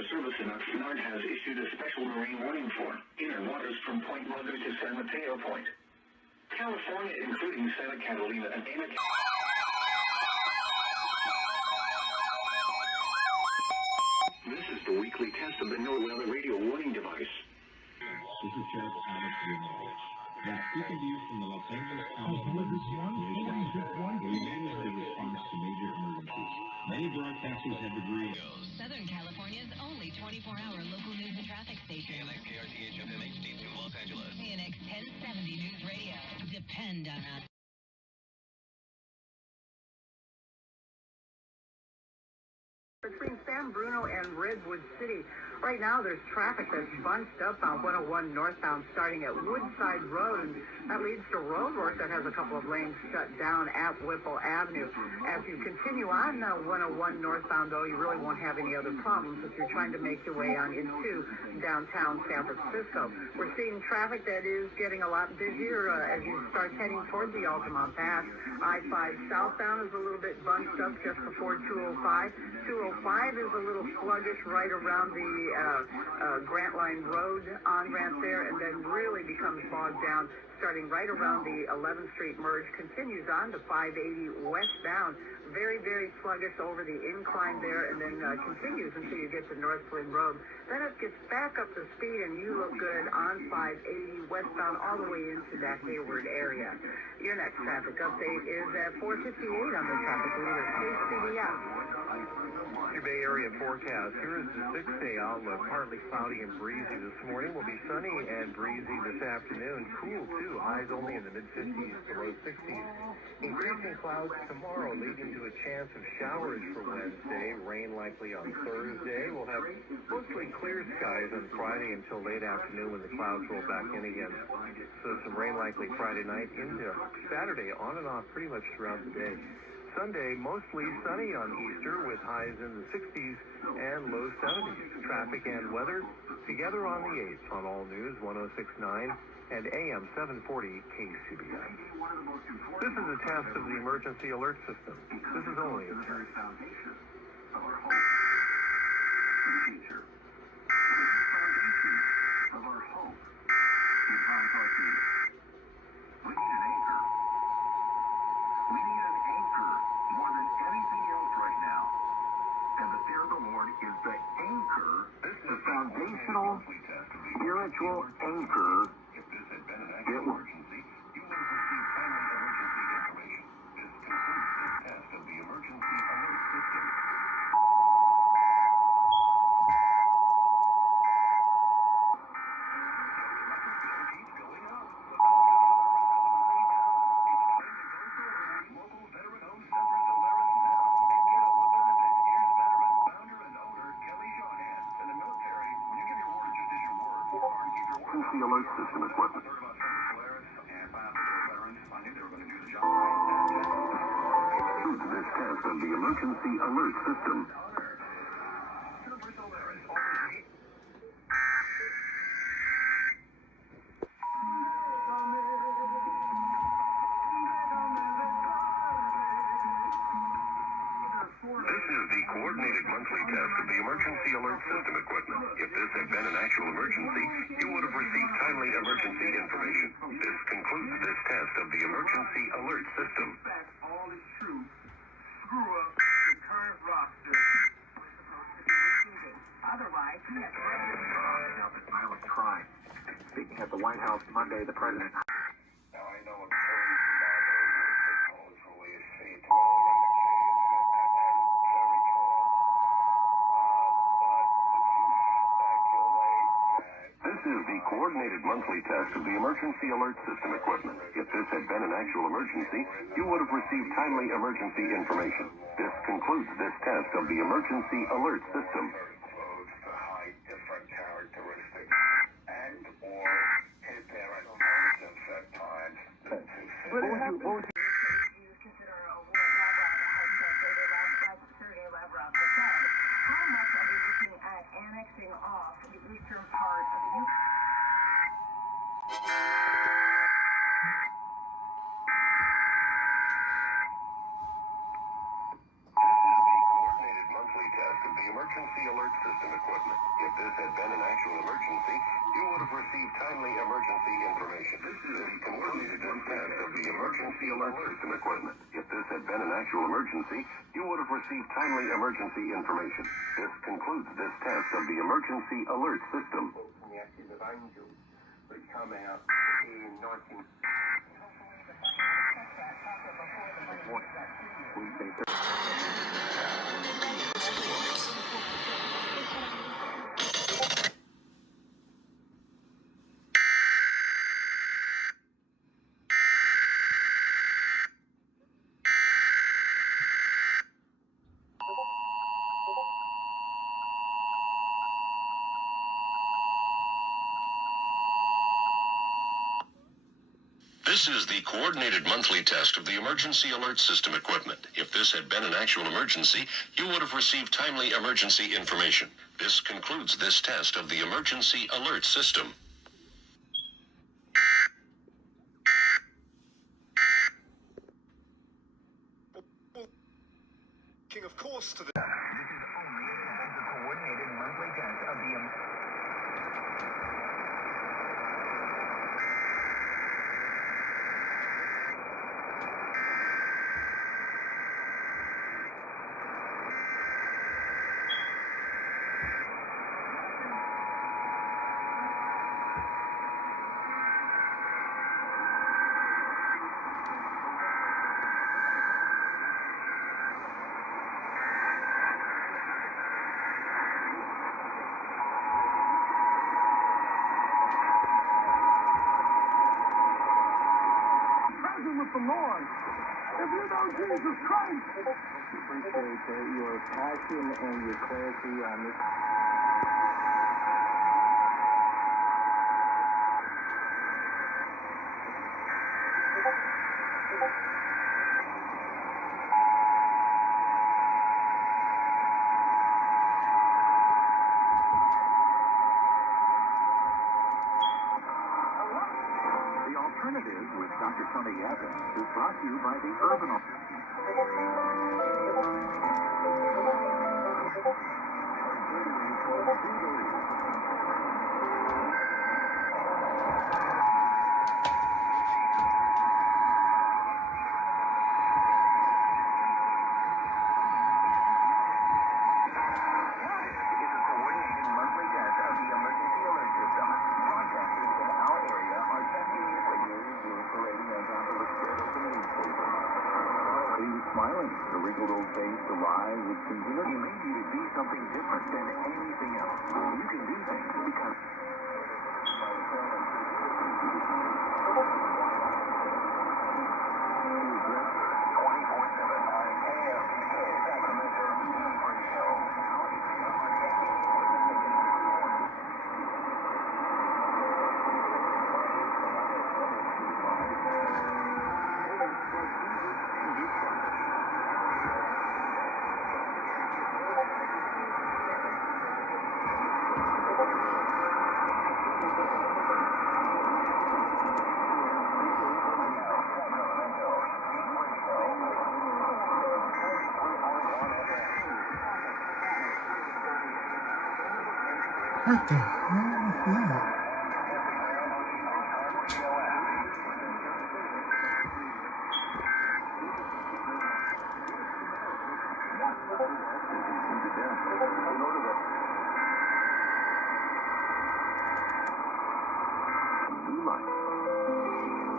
Water Service and NARD has issued a special marine warning for inner waters from Point Mother to San Mateo Point. California, including Santa Catalina and Anaheim. This is the weekly test of the NOAA radio warning device. This is Sheriff Thomas Greenwald. That speaking to you from the Los Angeles County Emergency Operations Center, where we manage the response to major emergencies. Many broadcasters have agreed. Southern California's only 24-hour local news and traffic station. KNX KRTH FM HD2 Los Angeles. KNX 1070 News Radio. Depend on us. Between San Bruno and Redwood City. Right now, there's traffic that's bunched up on 101 northbound starting at Woodside Road, and that leads to road work that has a couple of lanes shut down at Whipple Avenue. As you continue on 101 northbound, though, you really won't have any other problems if you're trying to make your way on into downtown San Francisco. We're seeing traffic that is getting a lot busier as you start heading toward the Altamont Pass. I-5 southbound is a little bit bunched up just before 205. 205 is a little sluggish right around the Grant Line Road on-ramp there, and then really becomes bogged down starting right around the 11th Street merge, continues on to 580 westbound. Very, very sluggish over the incline there, and then continues until you get to North Flynn Road. Then it gets back up to speed, and you look good on 580 westbound all the way into that Hayward area. Your next traffic update is at 4:58 on the traffic leader, KCBS. Your Bay Area forecast. Here is the 6-day outlook. Partly cloudy and breezy this morning. Will be sunny and breezy this afternoon. Cool, too. Highs only in the mid-50s to low 60s. Increasing clouds tomorrow, leading to a chance of showers for Wednesday. Rain likely on Thursday. We'll have mostly clear skies on Friday until late afternoon when the clouds roll back in again. So some rain likely Friday night into Saturday, on and off pretty much throughout the day. Sunday, mostly sunny on Easter with highs in the 60s and low 70s. Traffic and weather together on the 8th on All News 106.9 and AM 740 KCBS. This is a test of the emergency alert system. This is only a test. Foundational spiritual anchor. If this had been an actual emergency, you would have received timely emergency information. This concludes this test of the emergency alert system. Keeps going up. The local veteran-owned Semper Solaris now. And get all the benefits. Here's veteran, founder, and owner Kelly Shawhan. In the military, when you give your word, just as your word. Emergency alert system equipment. This test of the emergency alert system. This is the coordinated monthly test of the emergency alert system equipment. If this had been an actual emergency, you would have received timely emergency information. This concludes this test of the emergency alert system. All is true. Screw up the current roster. Otherwise, Announced violent crime. Speaking at the White House Monday, the president. Now I know a This is the coordinated monthly test of the emergency alert system equipment. If this had been an actual emergency, you would have received timely emergency information. This concludes this test of the emergency alert system. Codes to hide different characteristics and or hit their intelligence at times. what would you consider a war Sergei Lavrov has said? How much are we looking at annexing off the eastern part of the Ukraine? This is the coordinated monthly test of the emergency emergency alert system equipment. If this had been an actual emergency, you would have received timely emergency information. This concludes this test of the emergency alert system equipment. If this had been an actual emergency, you would have received timely emergency information. This concludes this test of the emergency alert system. From the Ashes of Angels that come out in 19... This is the coordinated monthly test of the emergency alert system equipment. If this had been an actual emergency, you would have received timely emergency information. This concludes this test of the emergency alert system. Of course, to the... This is only the coordinated monthly test of the... with the Lord. If you know Jesus Christ. Appreciate your passion and your clarity on this. With Dr. Tony Evans is brought to you by the Urban smiling, the wrinkled old face alive with continuity. You may need to be something different than anything else. You can do things because... What the hell is that?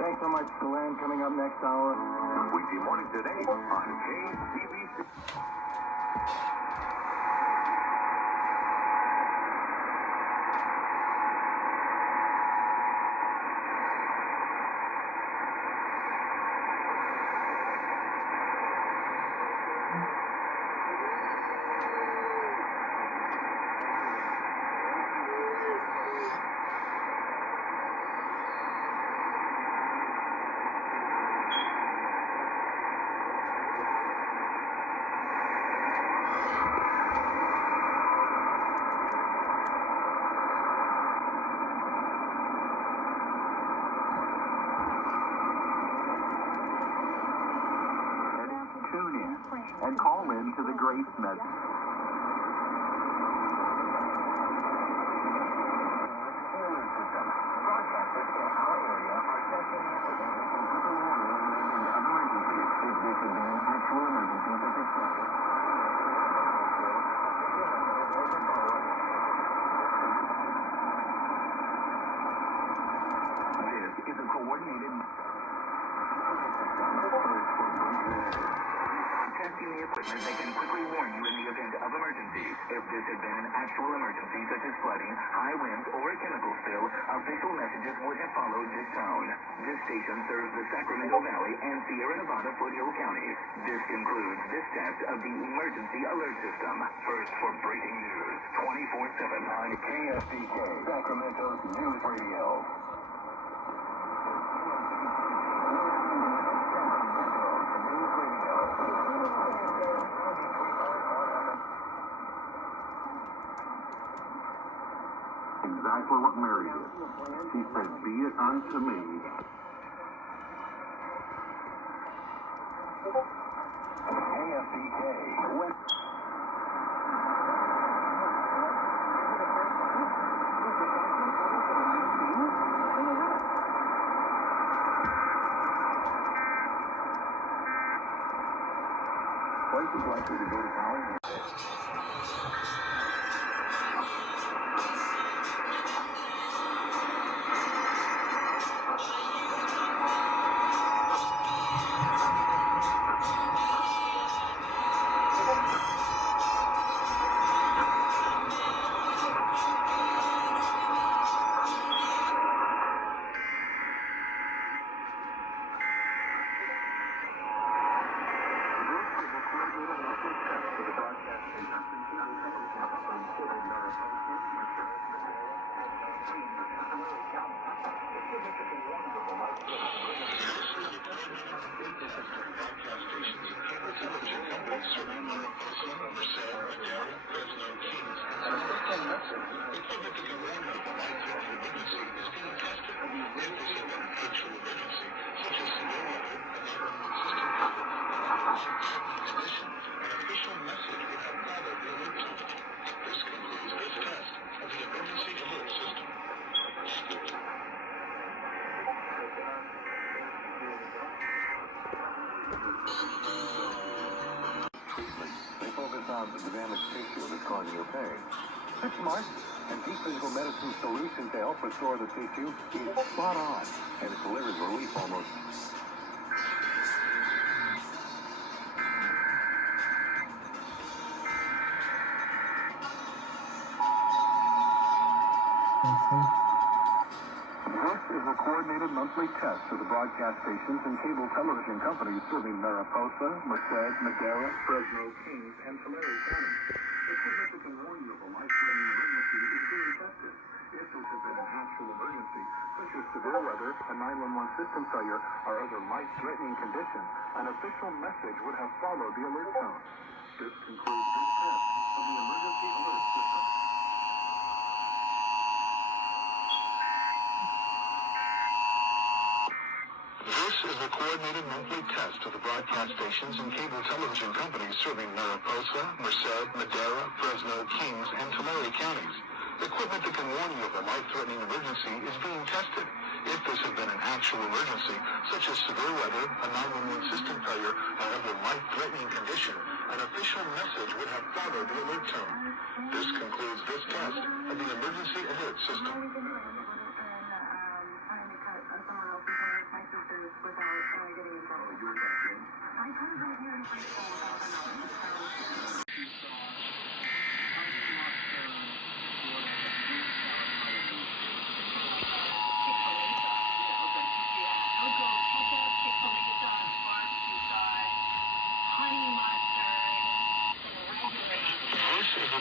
Thanks so much, Glenn. Coming up next hour. Weekday morning today on KBC. And call in to the Grace Message. this had been an actual emergency such as flooding, high winds, or a chemical spill, official messages would have followed this tone. This station serves the Sacramento Valley and Sierra Nevada foothill counties. This concludes this test of the emergency alert system. First for breaking news, 24/7 on KFDK, Sacramento's News Radio. Exactly what Mary did. She said, "Be it unto me." KFDK. Places likely to go to college. The damaged tissue that's causing your pain. 6 months and deep physical medicine solution to help restore the tissue is spot on, and it delivers relief almost. This is a coordinated monthly test for the broadcast stations and cable television companies serving Mariposa, Merced, Madera, Fresno, Kings, and Tulare counties. Equipment that can warn you of a life-threatening emergency is being tested. If this had been an actual emergency, such as severe weather, a 911 system failure, or other life-threatening condition, an official message would have followed the alert tone. This concludes this test of the emergency alert system. This is a coordinated monthly test of the broadcast stations and cable television companies serving Mariposa, Merced, Madera, Fresno, Kings, and Tulare counties. Equipment that can warn you of a life-threatening emergency is being tested. If this had been an actual emergency, such as severe weather, a 911 system failure, or other life-threatening condition, an official message would have followed the alert tone. This concludes this test of the emergency alert system.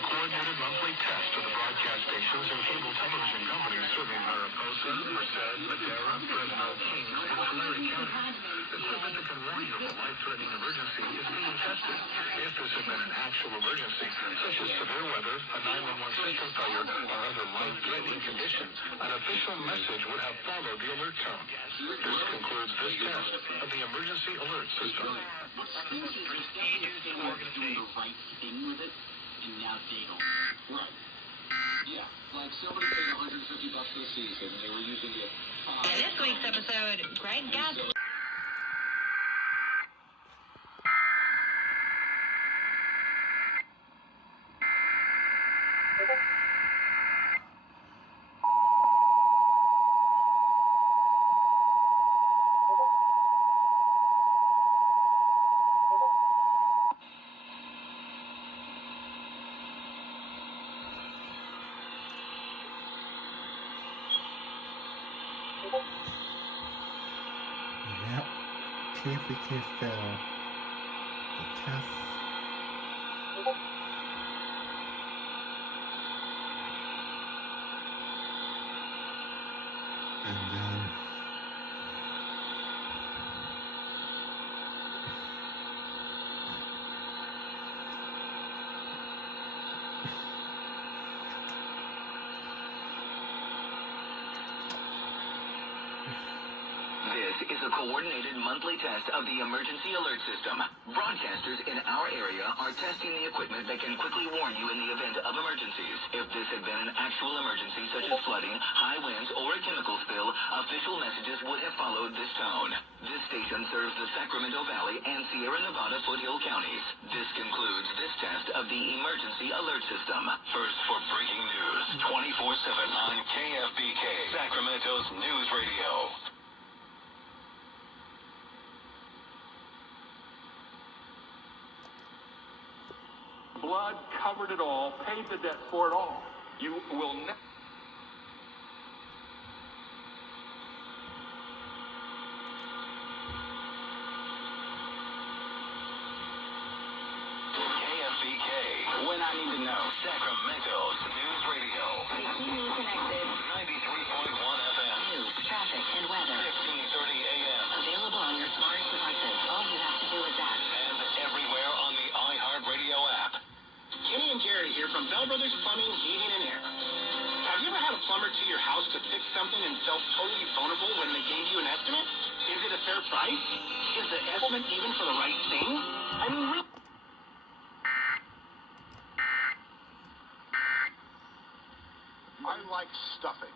Coordinated monthly test of the broadcast stations and cable television companies serving Mariposa, Merced, Madera, Fresno, Kings, and Tulare counties. Equipment that can warn you of a life-threatening emergency is being tested. If this had been an actual emergency, such as severe weather, a 911 system failure, or other life-threatening condition, an official message would have followed the alert tone. This concludes this test of the emergency alert system. And now Daigle. Right. Yeah, like somebody paid $150 for the season, and they were using it. In this week's episode, Greg Gass. Yep. See if we can fail the test. And then This is a coordinated monthly test of the emergency alert system. Broadcasters in our area are testing the equipment that can quickly warn you in the event of emergencies. If this had been an actual emergency, such as flooding, high winds, or a chemical spill, official messages would have followed this tone. This station serves the Sacramento Valley and Sierra Nevada foothill counties. This concludes this test of the emergency alert system. First for breaking news, 24/7 on KFBK, Sacramento's news radio. Blood covered it all, paid the debt for it all. You will never. KFBK, when I need to know. Sacramento's news radio. Keeping you connected. 93.1 FM. News, traffic, and weather. 1530 AM. Available on your smart devices. All you have to do is ask. And everywhere on the iHeartRadio app. Kenny and Jerry here from Bell Brothers Plumbing, Heating, and Air. Have you ever had a plumber to your house to fix something and felt totally vulnerable when they gave you an estimate? Is it a fair price? Is the estimate even for the right thing? I mean, really? I like stuffing.